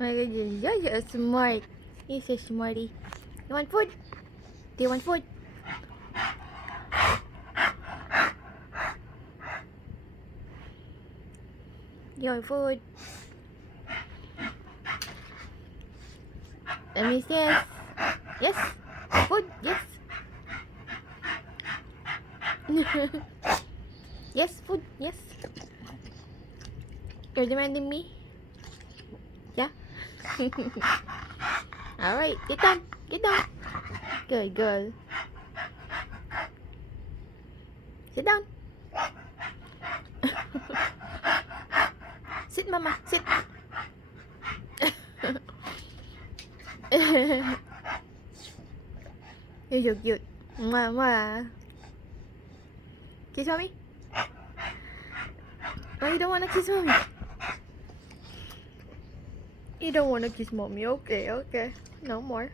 My God, you're smart. You're so smarty. You want food? Do you want food? You want food? That means yes. Yes. Food. Yes. Yes, food. Yes. You're demanding me? Yeah? Alright, get down. Get down. Good girl. Sit down. Sit, mama. Sit. You're so cute. Mama. Kiss mommy? Oh, you don't want to kiss mommy? You don't want to kiss mommy? Okay, okay. No more.